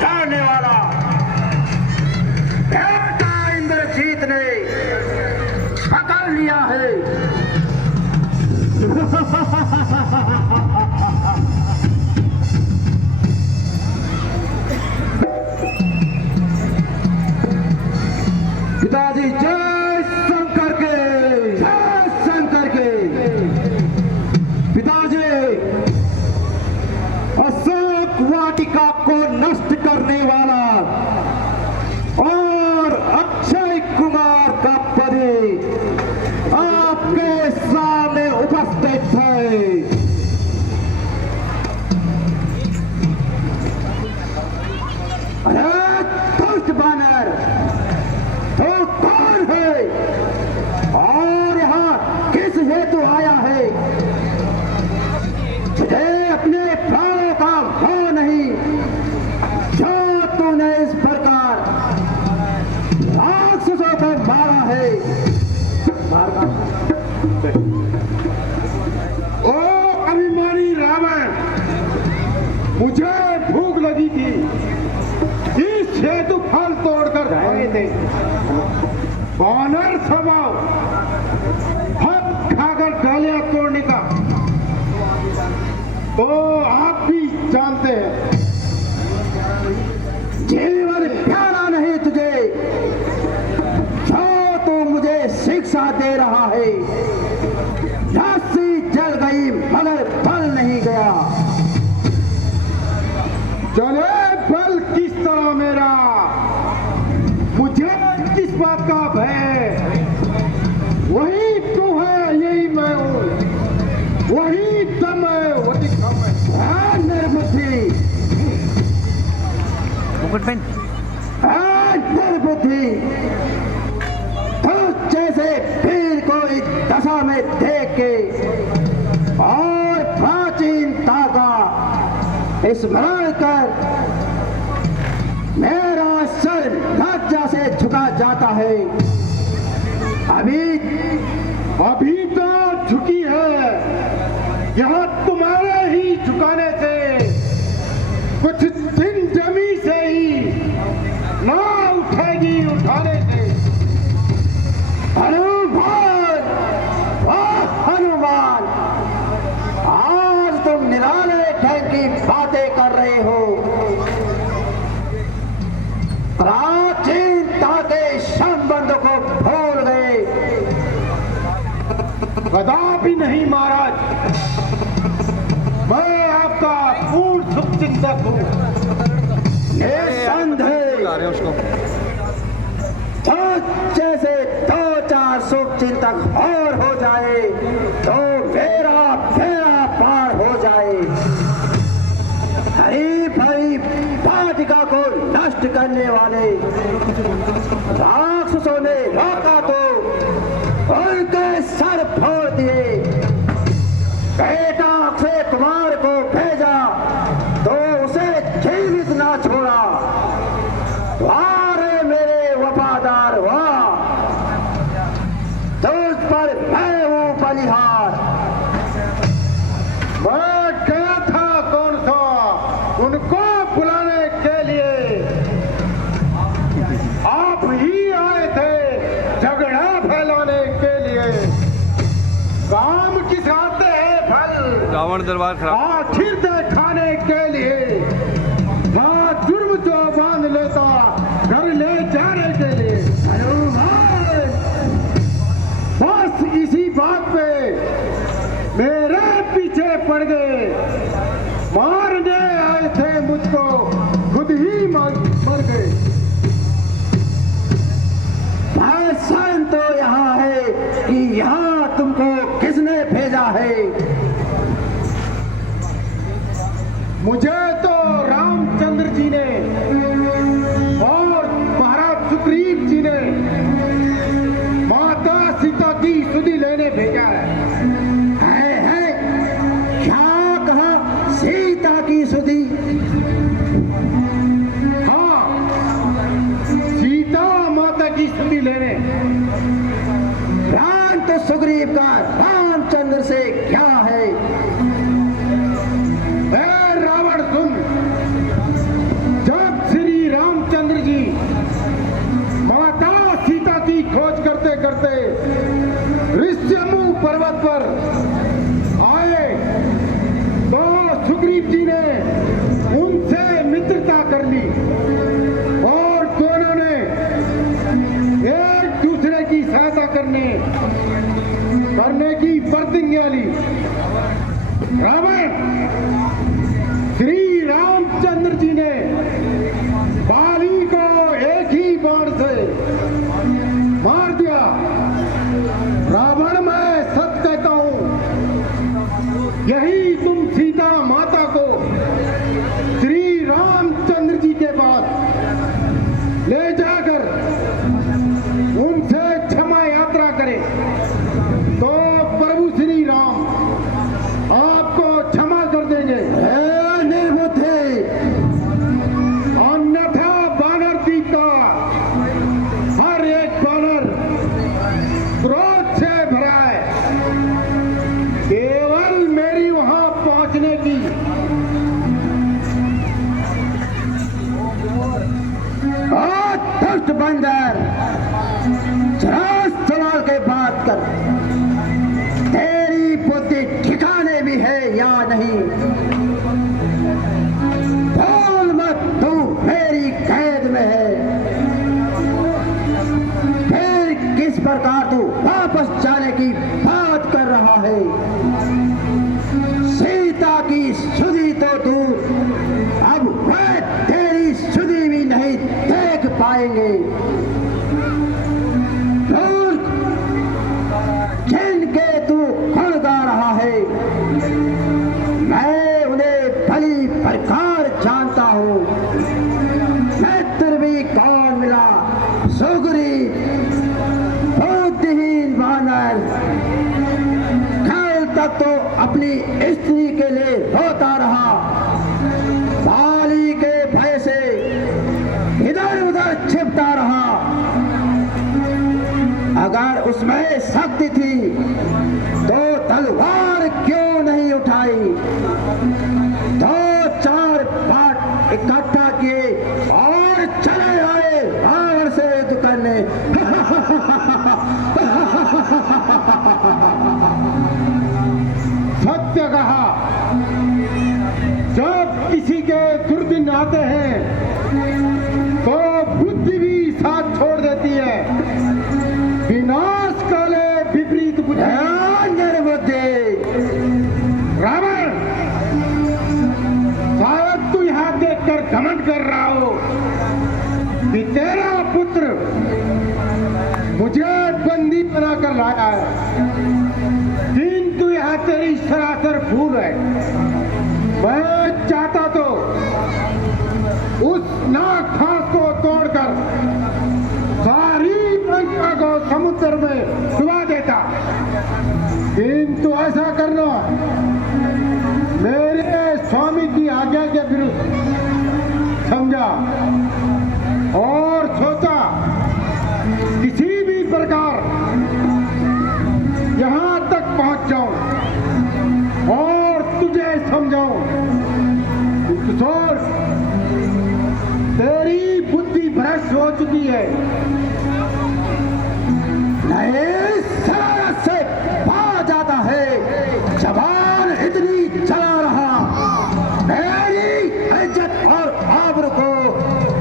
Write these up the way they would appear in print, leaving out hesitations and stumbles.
उठाने वाला बेटा इंद्रजीत ने पकड़ लिया है। पिताजी जय शंकर के, जय शंकर के। पिताजी अशोक वाटिका को नष्ट करने वाला और अक्षय कुमार का पति आपके सामने उपस्थित है। अरे दुष्ट बानर, तो कौन है और यहाँ किस हेतु आया है? तुझे अपने प्राणों का मोह नहीं जो तूने इस प्रकार राक्षसों को मारा है। ओ अभिमानी रावण, मुझे भूख लगी थी, इस हेतु फल तोड़कर खाए थे। वानर स्वभाव, फल खाकर डालियां तोड़ने का तो आप भी जानते हैं। जीवन प्यारा नहीं तुझे जो तू मुझे शिक्षा दे रहा है। रस्सी जल गई मगर बल नहीं गया। चले बल किस तरह मेरा, मुझे किस बात का भय? वही तू है, यही मैं हूँ, वही दम है, वही दम है। निर्बुद्धि, निर्बुद्धि, तो जैसे वीर को इस दशा में देख के और प्राचीनता का स्मरण कर मेरा सर लज्जा से झुका जाता है। अभी तो झुकी है, यहाँ तुम्हारे ही झुकाने से कुछ दिन जमी से ही ना उठेगी, उठाने से। हनुमान, हनुमान, आज तुम निराले ढंग की बातें कर रहे हो। प्राचीनता के संबंध को भूल गए। कदापि नहीं महाराज, मैं आपका पूर्ण शुभचिंतक हूँ। तो जैसे दो चार शुभ चिंतक और हो जाए तो मेरा फेरा पार हो जाए। हरी भरी वाटिका को नष्ट करने वाले राक्षसों ने रोका तो उनके सर फोड़ दिए। बेटा अक्षय कुमार को भेजा तो उसे जीवित ना छोड़ा। वारे मेरे वफादार वाह, तुझ पर मैं हूँ बलिहार। मैं गया था कौन सा उनको बुलाने के लिए, आप ही आए थे झगड़ा फैलाने के लिए। काम किस आते हैं फल, रावण दरबार खराब। आखिर दिखाने के लिए, रात जुर्म जो बांध लेता घर ले जाने के लिए। हनुमान, बस इसी बात पे मेरे पीछे पड़ गए, मारने आए थे मुझको, खुद ही मर गए। भाषण तो यहाँ है कि यहाँ तुमको किसने भेजा है? मुझे तो रामचंद्र जी ने और महाराज सुग्रीव जी ने माता सीता की सुधि लेने भेजा है क्या कहा? सीता की सुधि? हाँ, सीता माता की सुधि लेने। राम तो सुग्रीव का रामचंद्र से क्या है? रावण सुन, जब बात पर आए तो सुग्रीव जी ने उनसे मित्रता कर ली और दोनों ने एक दूसरे की सहायता करने की प्रतिज्ञा ली। रावण श्री रामचंद्र जी ने बाली को एक ही बाण से मार दिया। रावण, मैं सच कहता हूं, यही तुम सीता माता को श्री रामचंद्र जी के पास ले जाकर उनसे क्षमा यात्रा करें तो प्रभु श्री राम आपको क्षमा कर देंगे। निर्बुद्धि, अन्यथा बानर द्वीप का हर एक बानर क्रोध से भरा है। केवल मेरी वहां पहुंचने की दुष्ट बंदर, जरा सवाल के बात कर, तेरी बुद्धि ठिकाने भी है या नहीं? बोल मत, तू मेरी कैद में है। फिर किस प्रकार तू वापस जाने की बात कर रहा है? सीता की सुधि तो दूर, अब वह तेरी सुधि भी नहीं देख पाएंगे। मूर्ख, जिनके तू गुण गा रहा है, मैं उन्हें भली प्रकार जानता हूं। मित्र भी कौन मिला? सुग्रीव, बुद्धिहीन वानर, कल तक तो अपनी स्त्री के लिए रोता रहा, बाली के भय से इधर उधर छिपता रहा। अगर उसमें शक्ति थी तो तलवार क्यों नहीं उठाई? दो चार पाट इकट्ठा किए और चले आए रावण से युद्ध करने। सत्य कहा। जब किसी के दुर्दिन आते हैं तो बुद्धि भी साथ छोड़ देती है। विनाश काले विपरीत बुद्धि। निर्बुद्धि, रावण, शायद तू यहां देखकर घमंड कर रहा हो कि तेरा पुत्र मुझे बंदी बनाकर लाया है, किंतु यह तेरी सरासर भूल है। मैं चाहता तो उस नाग फांस को तोड़कर सारी लंका को समुद्र में डुबा देता, किंतु ऐसा करना मेरे स्वामी की आज्ञा के विरुद्ध समझा और सोचा किसी भी प्रकार यहां तक पहुंच जाऊं और तुझे समझाऊं। सोच, तेरी बुद्धि भ्रष्ट हो चुकी है। नहीं, शरारत से पा जाता है, जबान इतनी चला रहा, मेरी इज्जत और आबरू को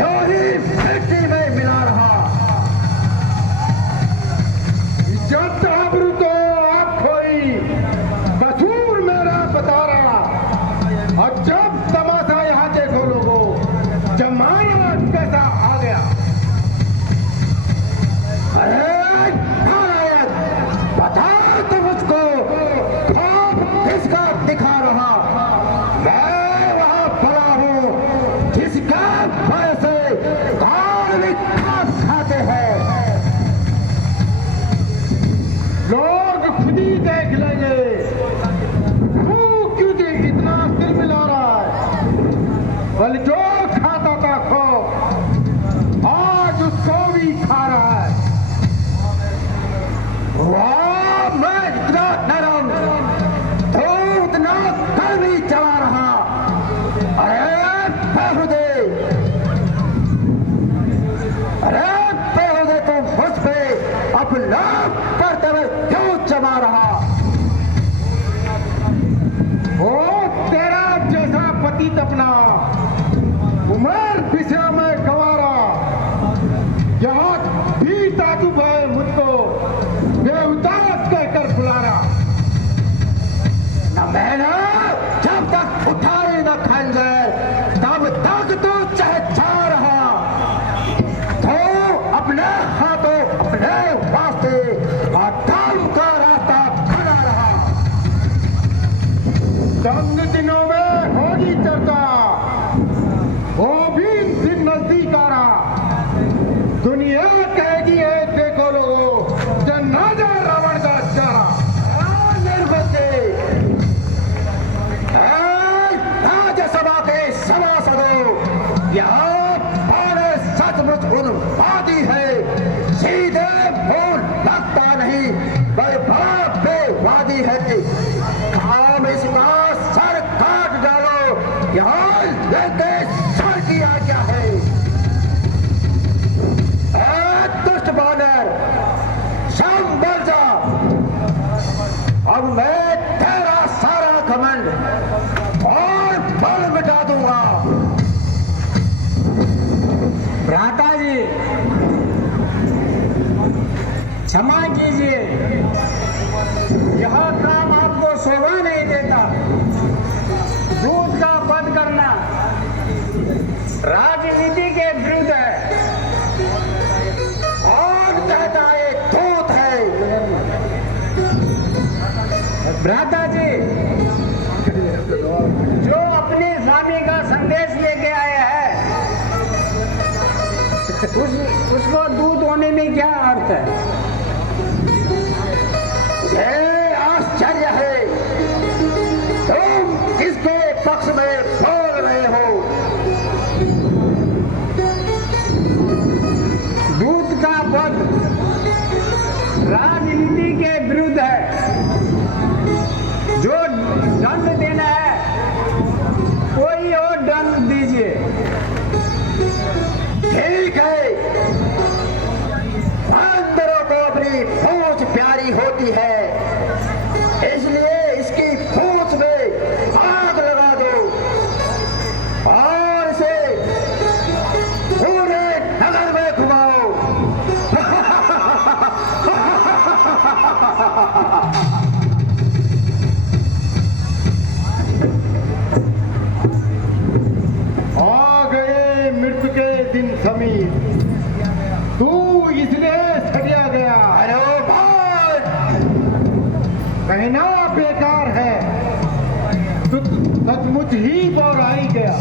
यूं ही मिट्टी में मिला रहा। इज्जत आबरू तो आप खोई, कसूर मेरा बता रहा। और जब तमाशा यहाँ देखो लोगों, जमाना कैसा आ गया। अरे नारायण, बता तो मुझको, खौफ किसका दिखा रहा? मैं वहां पड़ा हूं जिसका भय से धार्मिक खौफ खाते हैं। लोग खुद ही देख लेंगे। तू क्यों इतना सिर मिला रहा है? बल जो खाता था खो, क्षमा कीजिए, यह काम आपको शोभा नहीं देता। दूध का पद करना राजनीति के विरुद्ध है। कौन कहता है दूत है? भ्राता जी, जो अपने स्वामी का संदेश लेके आया है उसको दूत होने में क्या अर्थ है? मुझे आश्चर्य है, तुम किसके पक्ष में बोल रहे हो? दूत का पद राजनीति के विरुद्ध है। जो दंड देना है कोई और दंड दीजिए। ठीक है, बंदरों को अपनी पूंछ प्यारी होती है, इसलिए इसकी पूंछ में आग लगा दो और इसे पूरे नगर में घुमाओ। आ गए मृत्यु के दिन समीर, तू इसलिए सरिया गया। अरे भाई, कहना बेकार है, तू सचमुच ही बौराई गया।